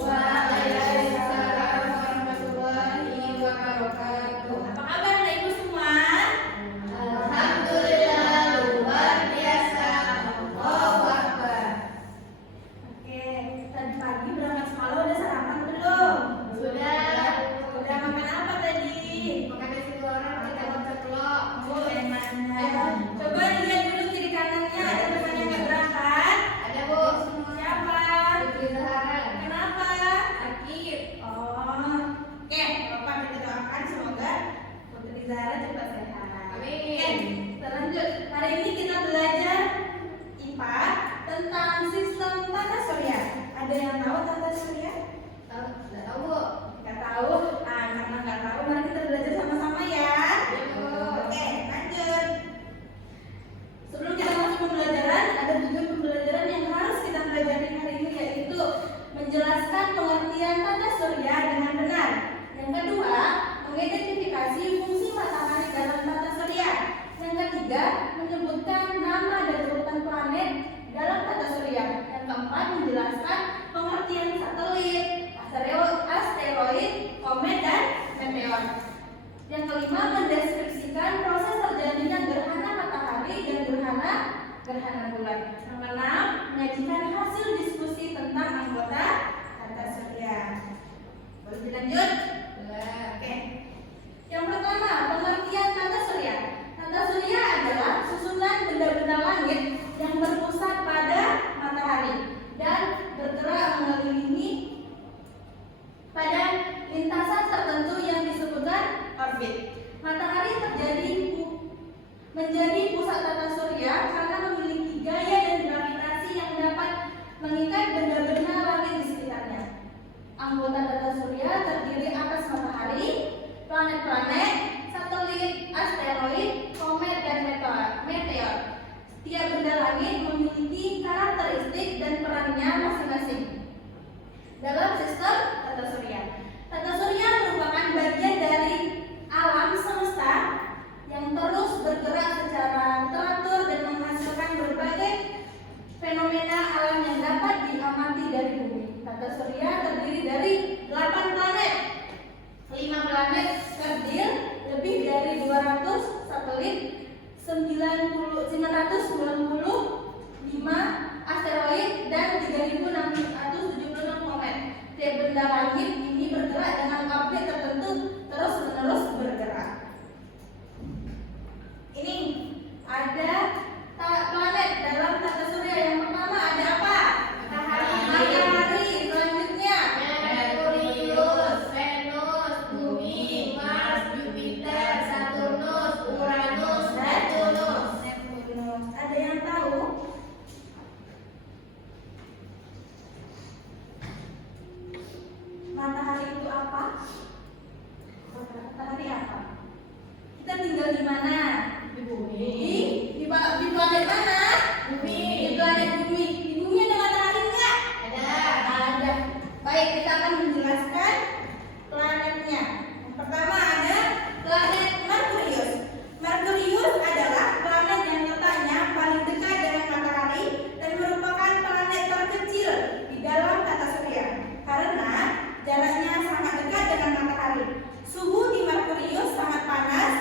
Waalaikumsalam warahmatullahi wabarakatuh. Apa kabar Bapak Ibu semua? Alhamdulillah luar biasa. Allahu Akbar. Oke, tadi pagi berangkat sekolah udah sarapan belum? Sudah. Udah makan apa tadi? Makan nasi goreng kita makan telur. Oh, yang mana? Coba lihat dulu kiri kanannya, ada teman yang nggak berangkat? Ada Bu. Siapa? Putri Zahara. Kenapa? Sakit. Oh, oke, Bapak kita doakan semoga Putri Zahra cepat sehat. Amin. Oke, lanjut. Hari ini kita belajar IPA tentang sistem tata surya. Ada yang tahu tata surya? Tahu? Tidak tahu Bu. Nggak tahu? Ah, karena nggak tahu, mari kita belajar sama-sama ya. Ya, Bu. Oke, lanjut. Sebelum kita masuk pembelajaran, ada tujuh pembelajaran yang harus kita pelajari hari ini, yaitu menjelaskan pengertian tata surya dengan benar. Yang kedua, mengidentifikasi fungsi matahari dalam tata surya. Yang ketiga, menyebutkan nama dan urutan planet dalam tata surya. Yang keempat, menjelaskan pengertian satelit, asteroid, komet, dan meteor. Yang kelima, mendeskripsikan proses terjadinya gerhana matahari dan gerhana bulan. Yang keenam, menyajikan hasil diskusi tentang anggota tata surya. Boleh dilanjut? Oke. Yang pertama, pengertian tata surya. Tata surya adalah susunan benda-benda langit yang berpusat pada matahari dan bergerak mengelilingi pada lintasan tertentu yang disebutkan orbit. Matahari menjadi pusat tata surya karena memiliki gaya dan gravitasi yang dapat mengikat benda-benda langit di sekitarnya. Anggota tata surya terdiri atas matahari, planet-planet, satelit, asteroid, komet, dan meteor. Setiap benda langit memiliki karakteristik dan perannya masing-masing dalam sistem tata surya. Tata surya merupakan bagian dari alam semesta yang terus bergerak secara teratur dan menghasilkan berbagai fenomena alam yang dapat diamati dari bumi. Tata surya terdiri dari 8 planet, 5 planet kerdil, lebih dari 200 satelit, 995 asteroid, dan 3.676 komet. Tiap benda langit ini bergerak dengan orbit tertentu terus-menerus bergerak. Ini ada planet dalam tata surya. Yang pertama ada apa? Matahari. Selanjutnya Merkurius, Venus, Bumi, Mars, Jupiter, Saturnus, Uranus, Neptunus. Neptunus. Ada yang tahu? Matahari itu apa? Matahari apa? Kita tinggal di mana? Di bumi. Di planet mana? Bumi. Di planet bumi. Di bumi ada matahari enggak? Ada. Ada. Baik, kita akan menjelaskan planetnya. Yang pertama ada planet Merkurius. Merkurius adalah planet yang letaknya paling dekat dengan matahari dan merupakan planet terkecil di dalam tata surya karena jaraknya sangat dekat dengan matahari. Suhu di Merkurius sangat panas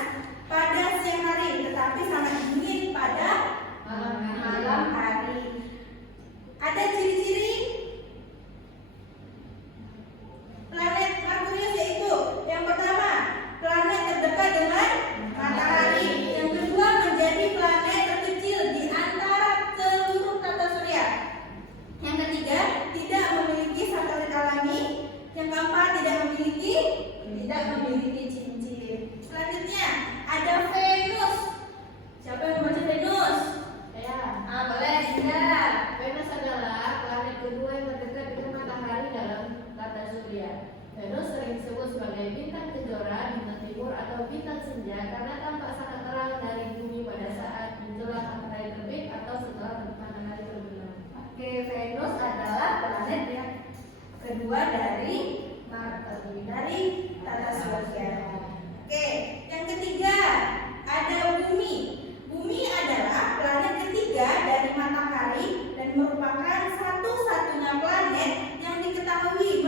pada siang hari, tetapi sangat dingin pada malam hari. Ada ciri-ciri planet Merkurius, yaitu yang pertama, planet terdekat dengan matahari. Yang kedua, menjadi planet terkecil di antara seluruh tata surya. Yang ketiga, tidak memiliki satelit alami. Yang keempat, tidak memiliki cincin. Selanjutnya ada Venus. Siapa yang membaca Venus? Ya. Boleh tidak? Venus adalah planet kedua yang terdekat dengan matahari dalam tata surya. Venus sering disebut sebagai bintang kejora, bintang timur, atau bintang senja karena tampak sangat terang dari bumi pada saat menjelang matahari terbit atau setelah matahari terbenam. Oke, Venus adalah planet yang kedua dari tata surya. Oke, yang ketiga ada Bumi. Bumi adalah planet ketiga dari matahari dan merupakan satu-satunya planet yang diketahui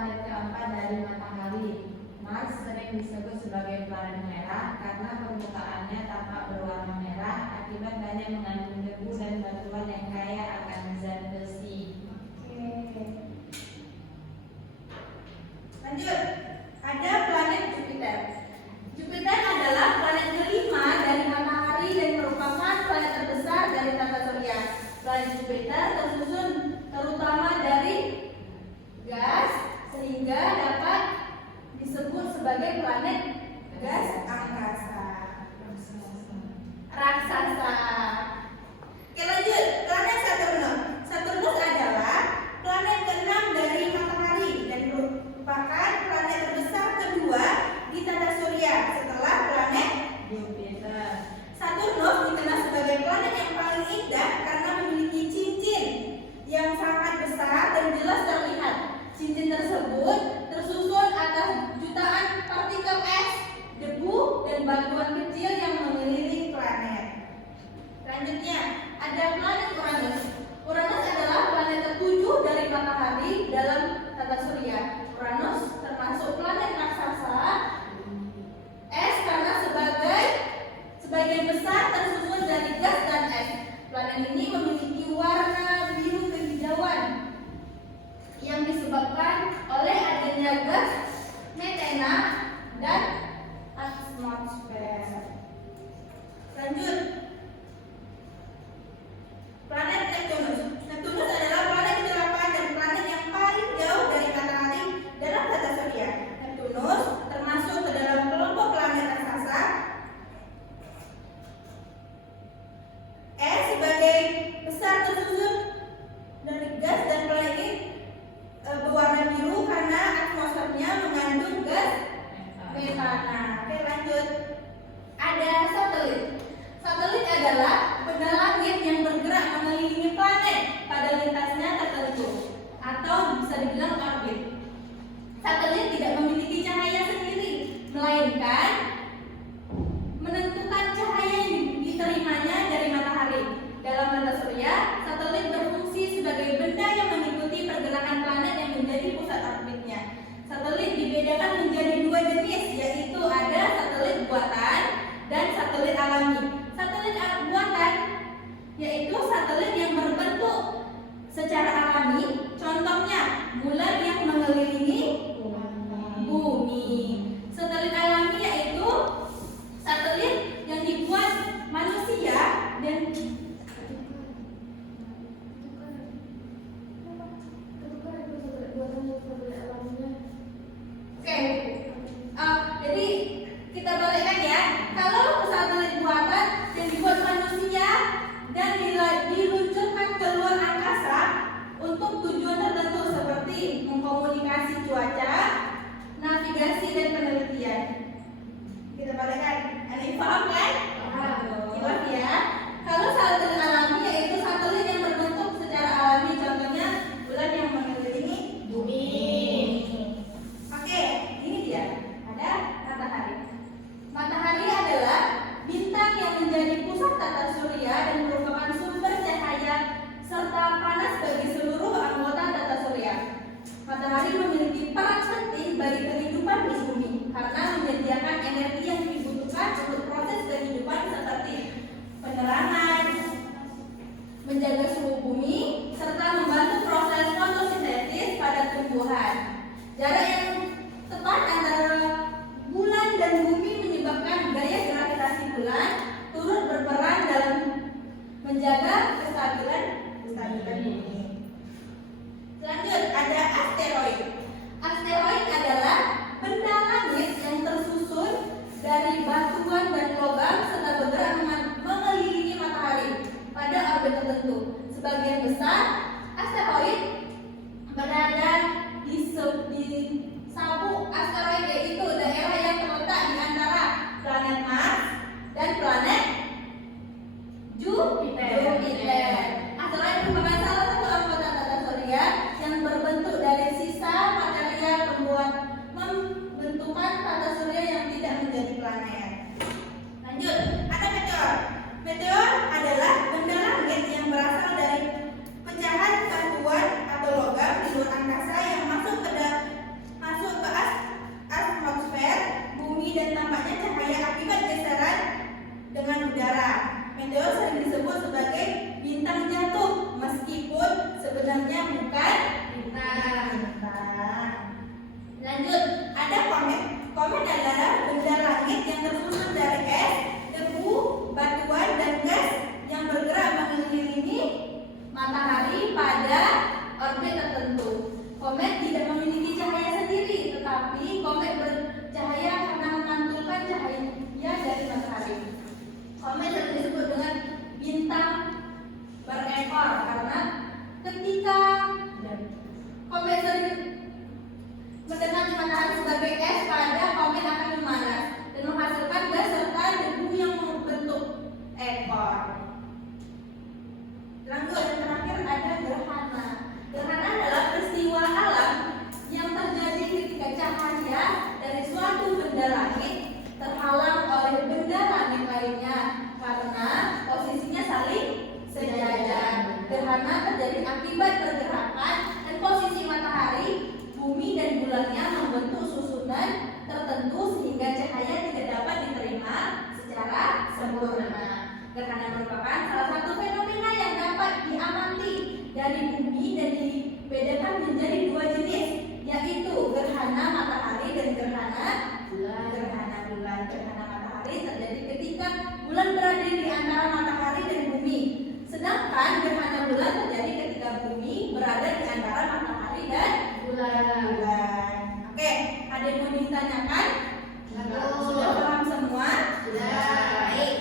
planet keempat dari matahari. Mars sering disebut sebagai planet merah karena permukaannya tampak berwarna merah akibat banyak mengandung debu dan batuan yang kaya akan zat besi. Oke. Lanjut, ada planet Jupiter. Jupiter adalah planet kelima dari matahari dan merupakan planet terbesar dari tata surya. Planet Jupiter tersusun terutama dari gas sehingga dapat disebut sebagai planet gas angkasa raksasa. Oke, lanjut, planet Saturnus. Saturnus adalah planet keenam dari matahari dan merupakan planet terbesar kedua di tata surya setelah planet Jupiter. Saturnus dikenal sebagai planet yang paling indah karena memiliki cincin yang sangat besar dan jelas terlihat. Cincin tersebut tersusun atas jutaan partikel es, debu, dan batuan kecil yang mengelilingi planet. Selanjutnya, ada planet Uranus. Uranus adalah planet ketujuh dari matahari dalam tata surya. Uranus termasuk planet raksasa es karena sebagian besar tersusun dari gas dan es. Planet ini memiliki warna biru kehijauan yang disebabkan oleh adanya gas metana dan atmosfer. Lanjut, planet Neptunus. Neptunus adalah planet ke-8 dan planet yang paling jauh dari matahari dalam tata surya. Neptunus termasuk ke dalam kelompok planet raksasa. Sebagai besar tersusun dari gas dan planet ini berwarna biru karena atmosfernya mengandung gas metana. Oke, lanjut. Ada satelit. Satelit adalah benda langit yang bergerak mengelilingi planet pada lintasnya tertentu atau bisa dibilang orbit. Satelit tidak memiliki cahaya sendiri, melainkan menentukan cahaya yang diterimanya dari matahari. Dalam tata surya, satelit berfungsi sebagai benda yang mengikuti pergerakan planet yang menjadi pusat orbitnya. Satelit dibedakan menjadi dua jenis, yaitu ada satelit buatan dan satelit alami. Satelit buatan yaitu satelit yang berbentuk secara alami, contohnya bulan yang mengelilingi bumi. Satelit alami yaitu satelit yang dibuat manusia dan jadi kita balikkan ya. Kalau satelit buatan yang dibuat manusia dan diluncurkan ke luar angkasa untuk tujuan tertentu seperti mengkomunikasi cuaca, navigasi dan penelitian. Kita balikkan. Ada yang paham kan? Jelas ya. Kalau satelit alami yaitu satelit yang berbentuk secara alami, contohnya bulan yang mengelilingi bumi. Oke, ini dia. Ada matahari. Matahari adalah bintang yang menjadi pusat tata surya dan merupakan sumber cahaya serta panas bagi seluruh anggota tata surya. Matahari memiliki peran penting bagi kehidupan di bumi karena menyediakan energi yang dibutuhkan untuk proses kehidupan seperti penerangan, menjaga suhu bumi, serta membantu proses fotosintesis pada tumbuhan. Jarak yang tepat antara bulan dan bumi menyebabkan gaya gravitasi bulan turut berperan dalam menjaga kestabilan bumi. Selanjut, ada asteroid. Asteroid adalah benda langit yang tersusun dari batuan dan logam serta bergerak mengelilingi matahari pada orbit tertentu. Sebagian besar asteroid berada di sabuk asteroid, yaitu daerah yang terletak di antara planet Mars dan planet Jupiter. Asteroid merupakan salah satu anggota tata surya yang berbentuk dari sisa material membentukkan tata surya yang tidak menjadi planet. Lanjut, ada meteor. Meteor adalah benda langit yang berasal dari pecahan batuan atau logam di luar angkasa yang masuk ke Lanjut, ada komet. Komet adalah benda langit yang tersusun dari es, debu, batuan, dan gas yang bergerak mengelilingi matahari pada orbit tertentu. Komet tidak memiliki cahaya sendiri, tetapi komet bercahaya karena memantulkan cahaya dari matahari. Komet sering disebut dengan bintang berekor karena ketika komet sering mendekati matahari sebagai es, pada komet akan memanas dan menghasilkan gas serta debu yang membentuk ekor. Lanjut, yang terakhir ada gerhana. Gerhana adalah peristiwa alam yang terjadi ketika cahaya dari suatu benda langit terhalang oleh benda langit lainnya karena posisinya saling sejajar. Gerhana terjadi akibat pergerakan dan posisi matahari, bumi, dan bulannya membentuk susunan tertentu sehingga cahaya tidak dapat diterima secara sempurna. Gerhana merupakan salah satu fenomena yang dapat diamati dari bumi dan dibedakan menjadi dua jenis, yaitu gerhana matahari dan gerhana bulan. Gerhana matahari terjadi ketika bulan berada di antara matahari dan bumi, sedangkan gerhana bulan terjadi ketika bumi berada di antara matahari dan bulan. Oke, ada yang mau ditanyakan? Sudah paham semua? Sudah. Baik.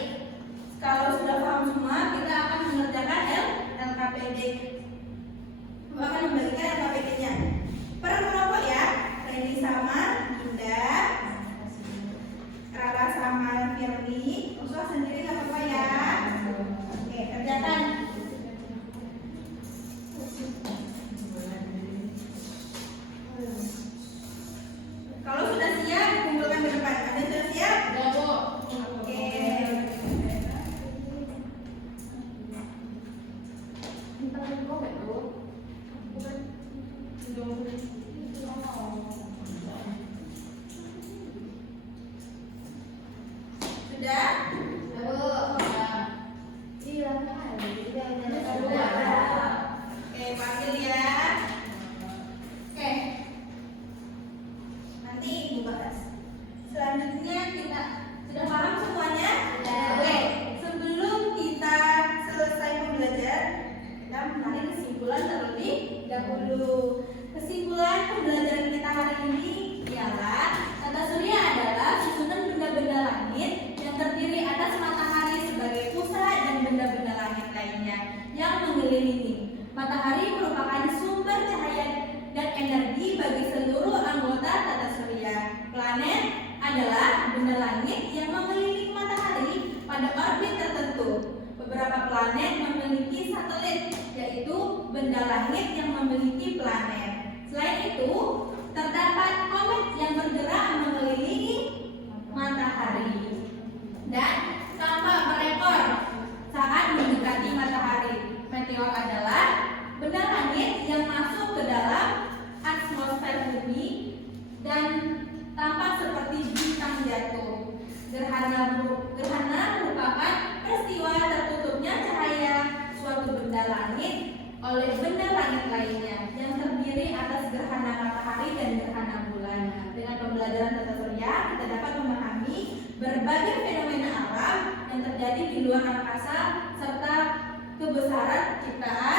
Kalau sudah paham semua, kita akan mengerjakan LKPD. Akan membagikan LKPD-nya. Per kelompok ya. Reni sama Dinda, Rara sama Firly. Usah sendiri nggak apa-apa ya. Oke, kerjakan. Kalau sudah siap, kumpulkan ke depan. Ada sudah siap? Sudah, Bu. Oke. Bintang komet, Bu. Bukan. Sudah? Sudah, Bu. Silakan. Oke, panggil ya. Oke. Nanti Ibu bahas. Selanjutnya kita sudah paham semuanya? Sudah. Oke. Sebelum kita selesai pembelajaran, kita menarik kesimpulan terlebih dahulu. Kesimpulan pembelajaran kita hari ini ialah tata surya adalah susunan benda-benda langit yang terdiri atas matahari sebagai pusat dan benda-benda langit lainnya yang mengelilingi. Matahari merupakan sumber cahaya dan energi bagi seluruh anggota tata surya. Planet adalah benda langit yang mengelilingi matahari pada orbit tertentu. Beberapa planet memiliki satelit, yaitu benda langit yang memiliki planet. Selain itu, terdapat komet yang bergerak mengelilingi matahari dan tampak berekor saat mendekati matahari. Meteor adalah benda langit yang masuk ke dalam atmosfer bumi dan tampak seperti bintang jatuh. Gerhana merupakan peristiwa tertutupnya cahaya suatu benda langit oleh benda langit lainnya yang terdiri atas gerhana matahari dan gerhana bulan. Dengan pembelajaran tata surya, kita dapat memahami berbagai fenomena alam yang terjadi di luar angkasa serta kebesaran ciptaan